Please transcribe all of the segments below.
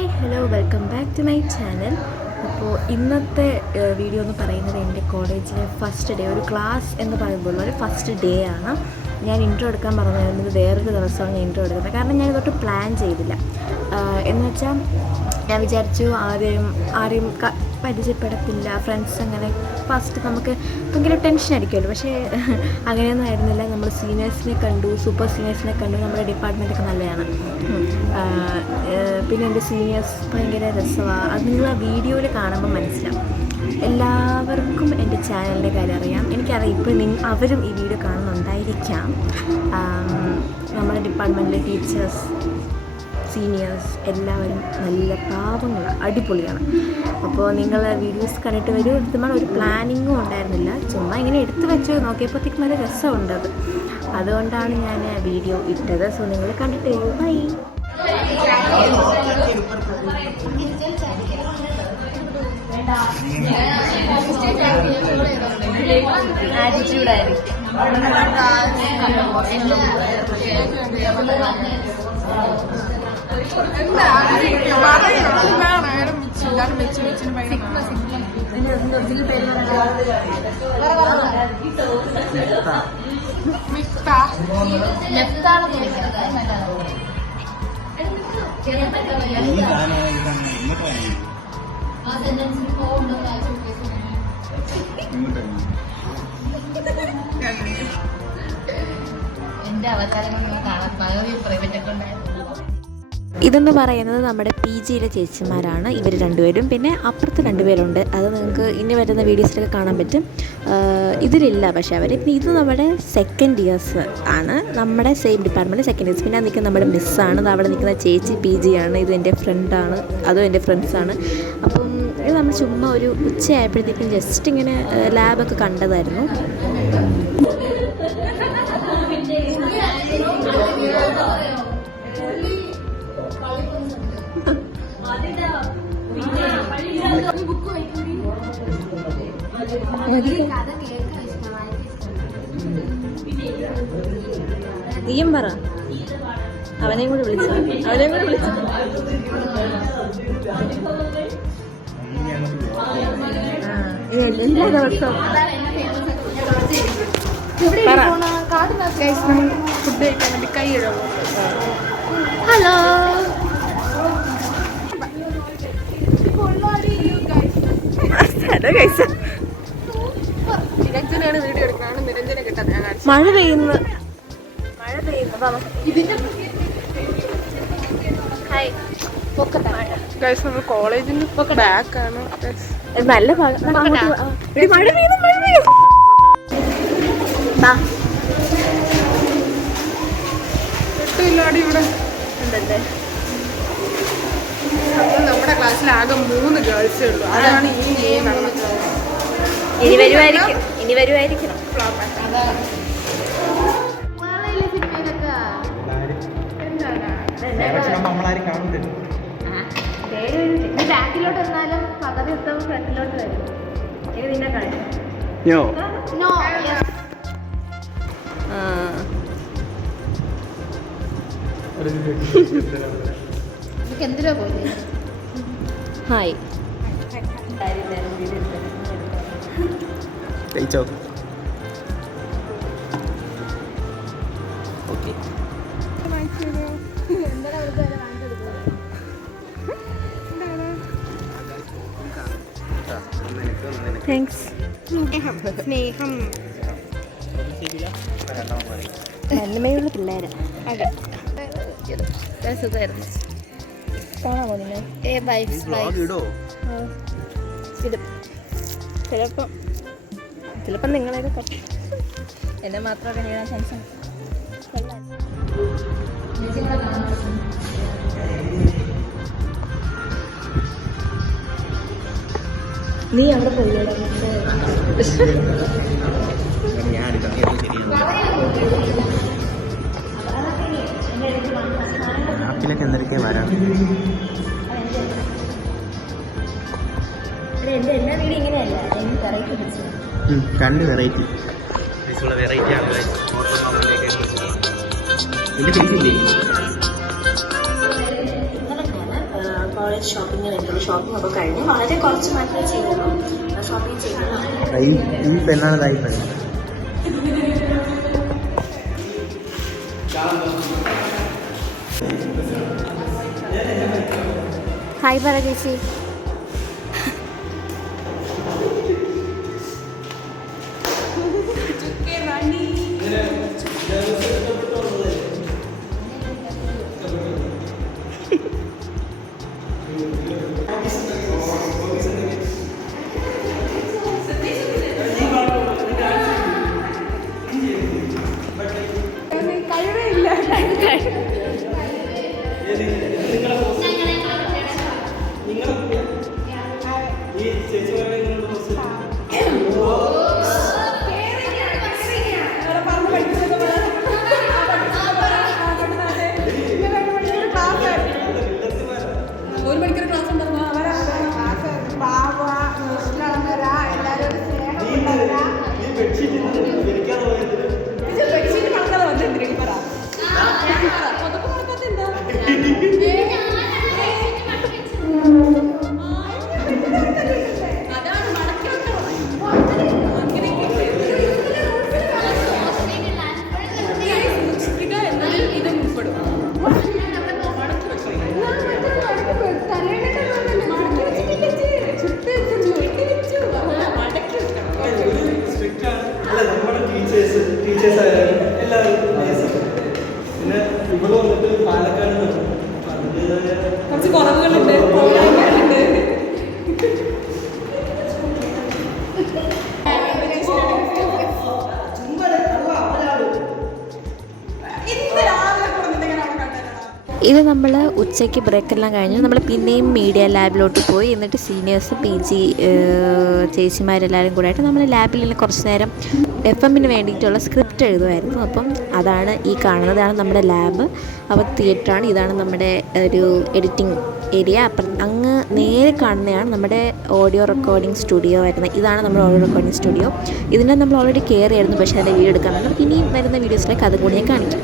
Hi hello welcome back to my channel. അപ്പോൾ ഇന്നത്തെ video എന്ന് പറയുന്നത് എൻ്റെ കോളേജിലെ ഫസ്റ്റ് ഡേ, ഒരു ക്ലാസ് എന്ന് പറയുമ്പോൾ ഒരു ഫസ്റ്റ് ഡേ ആണ്. ഞാൻ ഇൻട്രോ എടുക്കാൻ പറഞ്ഞിരുന്നത് വേറൊരു ദിവസമാണ് ഞാൻ ഇൻട്രോ എടുക്കുന്നത്. കാരണം ഞാൻ ഇതൊട്ട് പ്ലാൻ ചെയ്തില്ല. എന്ന് വെച്ചാൽ ഞാൻ വിചാരിച്ചു ആരെയും പരിചയപ്പെടത്തില്ല, ഫ്രണ്ട്സ് അങ്ങനെ ഫസ്റ്റ് നമുക്ക് ഭയങ്കര ടെൻഷൻ ആയിരിക്കുമല്ലോ. പക്ഷേ അങ്ങനെയൊന്നും ആയിരുന്നില്ല. നമ്മൾ സീനിയേഴ്സിനെ കണ്ടു, സൂപ്പർ സീനിയേഴ്സിനെ കണ്ടു. നമ്മുടെ ഡിപ്പാർട്ട്മെൻറ്റൊക്കെ നല്ലതാണ്. പിന്നെ എൻ്റെ സീനിയേഴ്സ് ഭയങ്കര രസമാണ്. അത് നിങ്ങൾ ആ വീഡിയോയിൽ കാണുമ്പോൾ മനസ്സിലാവും. എല്ലാവർക്കും എൻ്റെ ചാനലിൻ്റെ കാര്യം അറിയാം, എനിക്കറിയാം. ഇപ്പോൾ അവരും ഈ വീഡിയോ കാണുന്നുണ്ടായിരിക്കാം. നമ്മുടെ ഡിപ്പാർട്ട്മെൻറ്റിലെ ടീച്ചേഴ്സ്, സീനിയേഴ്സ് എല്ലാവരും നല്ല പാവങ്ങളാണ്, അടിപൊളിയാണ്. അപ്പോൾ നിങ്ങൾ വീഡിയോസ് കണ്ടിട്ട് വരും. ഇതുമാണ് ഒരു പ്ലാനിങ്ങും ഉണ്ടായിരുന്നില്ല, ചുമ്മാ ഇങ്ങനെ എടുത്തു വെച്ച് നോക്കിയപ്പോഴത്തേക്കും നല്ല രസമുണ്ട്. അതുകൊണ്ടാണ് ഞാൻ വീഡിയോ ഇട്ടത്. സോ നിങ്ങൾ കണ്ടിട്ട് വരൂ. ബൈ. ആറ്റിറ്റ്യൂഡായിരിക്കും. എന്റെ അവതാരങ്ങൾ കാണാൻ പ്രൈവറ്റ് ഒക്കെ ഉണ്ടായിരുന്നു. ഇതെന്ന് പറയുന്നത് നമ്മുടെ പി ജിയിലെ ചേച്ചിമാരാണ് ഇവർ രണ്ടുപേരും. പിന്നെ അപ്പുറത്ത് രണ്ടുപേരുണ്ട്, അത് നിങ്ങൾക്ക് ഇനി വരുന്ന വീഡിയോസിലൊക്കെ കാണാൻ പറ്റും. ഇതിലില്ല പക്ഷേ അവർ. പിന്നെ ഇത് നമ്മുടെ സെക്കൻഡ് ഇയേഴ്സ് ആണ്, നമ്മുടെ സെയിം ഡിപ്പാർട്ട്മെൻറ്റ് സെക്കൻഡ് ഇയേഴ്സ്. പിന്നെ നിൽക്കുന്ന നമ്മുടെ മിസ്സാണ്, അവിടെ നിൽക്കുന്ന ചേച്ചി പി ജി ആണ്. ഇത് എൻ്റെ ഫ്രണ്ടാണ്, അതും എൻ്റെ ഫ്രണ്ട്സാണ്. അപ്പം ഇത് നമ്മൾ ചുമ്മാ ഒരു ഉച്ചയായപ്പോഴത്തേക്കും ജസ്റ്റ് ഇങ്ങനെ ലാബൊക്കെ കണ്ടതായിരുന്നു. നീയും പറ, അവനെയും കൂടി വിളിച്ചു. എല്ലാ ദിവസവും ഫുഡ് കഴിക്കാൻ വേണ്ടി കൈ ഇടും. ഹലോ, മഴ പെയ്യുന്നു. നമ്മൾ കോളേജിന് ബാക്കാണ്. നല്ല മഴ പെയ്യുന്നു. ഇവിടെ ഉണ്ടല്ലേ. നമ്മുടെ ക്ലാസ്സിൽ ആകെ 3 ഗേൾസേ ഉള്ളൂ. അതാണ് ഈ ഇനി വരുമായിരിക്കും. ബാക്കിലോട്ട് വന്നാലും പദവി ഉത്തമം ഫ്രണ്ടിലോട്ട് വരും. ഇത് നിന്നെ കളിക്കും. എന്തിനാ പോലെ. ഹായ്. താങ്ക്സ്. സ്നേഹം നന്മയുള്ള പിള്ളേരാ. സുഖമായിരുന്നു. കാണാമോ നിന്നെ? ചിലപ്പം നിങ്ങളെയൊക്കെ പറ്റും. എന്നെ മാത്രമൊക്കെ ചെയ്യാൻ ചാൻസ് ഉണ്ട്. നീ അവിടെ പോയില്ലേ? ആപ്പിലൊക്കെ എന്തൊക്കെയാ വരാം. എൻ്റെ എല്ലാ വീടും ഇങ്ങനെയല്ല, എനിക്ക് വെറൈറ്റി പിടിച്ചു. 2 വെറൈറ്റി വെറൈറ്റി ആണല്ലേ. ഇതിൻ്റെ ഫീസില്ലേ? കോളേജ് ഷോപ്പിംഗ് വരുന്നത്. ഷോപ്പിംഗ് ഒക്കെ കഴിഞ്ഞ് വളരെ കുറച്ച് മാത്രമേ ചെയ്യുള്ളൂ. ഷോപ്പിംഗ് ചെയ്യുന്നത് ഹായ് പറ ചേച്ചി. കുറച്ച് കുറവുകളുണ്ട്. ഇത് നമ്മൾ ഉച്ചയ്ക്ക് ബ്രേക്കെല്ലാം കഴിഞ്ഞ് നമ്മൾ പിന്നെയും മീഡിയ ലാബിലോട്ട് പോയി. എന്നിട്ട് സീനിയേഴ്സ് PG ചേച്ചിമാരെല്ലാവരും കൂടെ ആയിട്ട് നമ്മൾ ലാബിൽ കുറച്ച് നേരം FM-ന് വേണ്ടിയിട്ടുള്ള സ്ക്രിപ്റ്റ് എഴുതുമായിരുന്നു. അപ്പം അതാണ് ഈ കാണുന്നത്. ഇതാണ് നമ്മുടെ ലാബ്. അപ്പോൾ തിയേറ്ററാണ്. ഇതാണ് നമ്മുടെ ഒരു എഡിറ്റിംഗ് ഏരിയ. അപ്പം അങ്ങ് നേരെ കാണുന്നതാണ് നമ്മുടെ ഓഡിയോ റെക്കോർഡിംഗ് സ്റ്റുഡിയോ വരുന്നത്. ഇതാണ് നമ്മുടെ ഓഡിയോ റെക്കോർഡിംഗ് സ്റ്റുഡിയോ. ഇതിനെ നമ്മൾ ഓൾറെഡി കയറിയായിരുന്നു, പക്ഷേ അതിൻ്റെ വീഡിയോ എടുക്കാൻ വേണ്ടി നമുക്ക് ഇനിയും വരുന്ന വീഡിയോസിലേക്ക് അതും കൂടി ഞാൻ കാണിക്കും.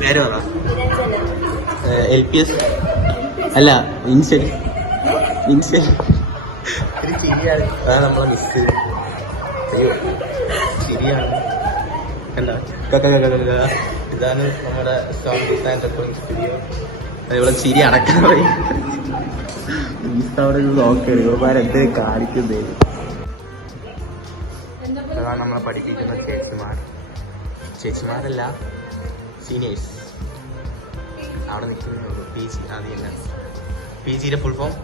പേര് പറ. LPS അല്ല, ഇൻസെൽ ഒരു ചിരിയാണ്. അതാണ് നമ്മളെ മിസ്. അയ്യോ ശരിയാണ്. എന്താ ഇതാണ് നമ്മുടെ സൗണ്ട് ഡിസൈൻ റെക്കോർഡിംഗ് സ്റ്റുഡിയോ. അതേപോലെ ചിരി അടക്കാൻ പറയും. അവിടെ നോക്കരുത്, ഇവന്മാരെന്തേ കാണിക്കുന്നേ. അതാണ് നമ്മളെ പഠിപ്പിക്കുന്ന ചേച്ചിമാരല്ല, സീനിയേഴ്സ്. അവിടെ നിൽക്കുന്നുള്ളൂ. PG ആദ്യമല്ല. PGയുടെ ഫുൾ ഫോം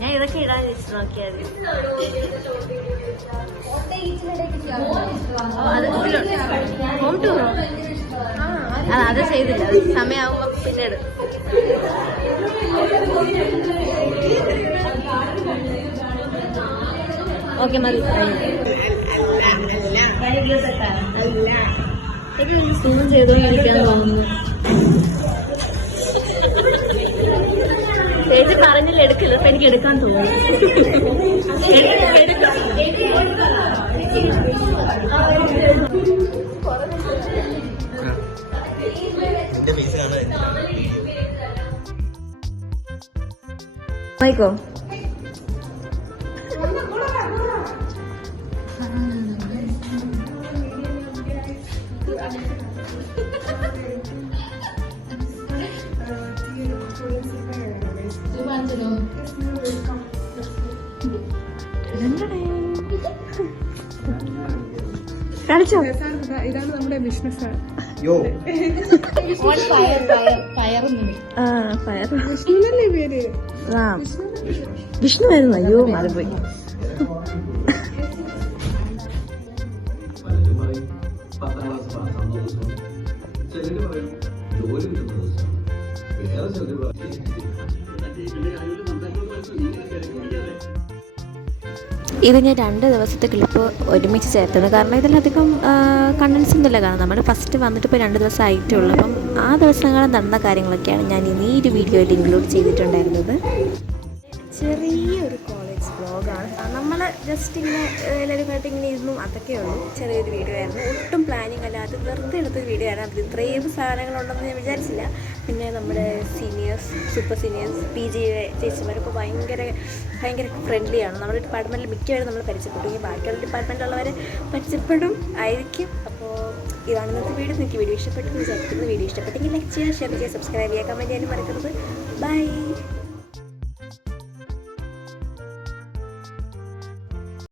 ഞാൻ ഇതൊക്കെ ഇടാൻ വെച്ച് നോക്കിയാൽ ഹോം ടൂറോ? അത് ചെയ്തില്ല. സമയമാകുമ്പോ പിന്നീട് ഓക്കെ മതി. സൂം ചെയ്തോണ്ടിരിക്കാൻ തോന്നുന്നു. ചേച്ചി പറഞ്ഞില്ല എടുക്കില്ല, അപ്പൊ എനിക്ക് എടുക്കാൻ തോന്നുന്നു. മൈക്കോ കളിച്ചോ? ഇതാണ് നമ്മുടെ ബിസിനസ്. ഫയർ വിഷ്ണുവിനല്ലേ പേര്? വിഷ്ണു ആയിരുന്നു. അയ്യോ മാറിപ്പോയി. ഇത് ഞാൻ 2 ദിവസത്തെ ക്ലിപ്പ് ഒരുമിച്ച് ചേർത്തത്. കാരണം ഇതിലധികം കണ്ടൻസ് ഒന്നുമില്ല. കാരണം നമ്മൾ ഫസ്റ്റ് വന്നിട്ട് ഇപ്പോൾ 2 ദിവസം ആയിട്ടേ ഉള്ളൂ. അപ്പം ആ ദിവസങ്ങളിൽ നടന്ന കാര്യങ്ങളൊക്കെയാണ് ഞാൻ ഈ ഒരു വീഡിയോയിൽ ഇൻക്ലൂഡ് ചെയ്തിട്ടുണ്ടായിരുന്നത്. ചെറിയൊരു കോളേജ് വ്ളോഗാണ്. നമ്മൾ ജസ്റ്റ് ഇങ്ങനെ എല്ലാവരുമായിട്ട് ഇങ്ങനെ ഇരുന്നു, അതൊക്കെ ഉള്ളൂ. ചെറിയൊരു വീഡിയോ ആയിരുന്നു. ഒട്ടും പ്ലാനിങ് അല്ലാതെ വെറുതെ എടുത്തൊരു വീഡിയോ ആണ്. അത് ഇത്രയും സാധനങ്ങളുണ്ടെന്ന് ഞാൻ വിചാരിച്ചില്ല. പിന്നെ നമ്മുടെ സീനിയേഴ്സ്, സൂപ്പർ സീനിയേഴ്സ്, PG ചേച്ചിമാരൊക്കെ ഭയങ്കര ഫ്രണ്ട്ലിയാണ്. നമ്മുടെ ഡിപ്പാർട്ട്മെൻറ്റിൽ മിക്കവരും നമ്മൾ പരിചയപ്പെട്ടു. ഈ ബാക്കിയുള്ള ഡിപ്പാർട്ട്മെൻറ്റിലുള്ളവരെ പരിചയപ്പെടും ആയിരിക്കും. അപ്പോൾ ഇതാണ് ഇന്നത്തെ വീഡിയോ. നിങ്ങൾക്ക് വീഡിയോ ഇഷ്ടപ്പെട്ടു വിചാരിക്കുന്നു. വീഡിയോ ഇഷ്ടപ്പെട്ടെങ്കിൽ ലൈക്ക് ചെയ്യുക, ഷെയർ ചെയ്യുക, സബ്സ്ക്രൈബ് ചെയ്യുക, കമൻറ്റ് ചെയ്യാനും മറക്കരുത്. ബൈ.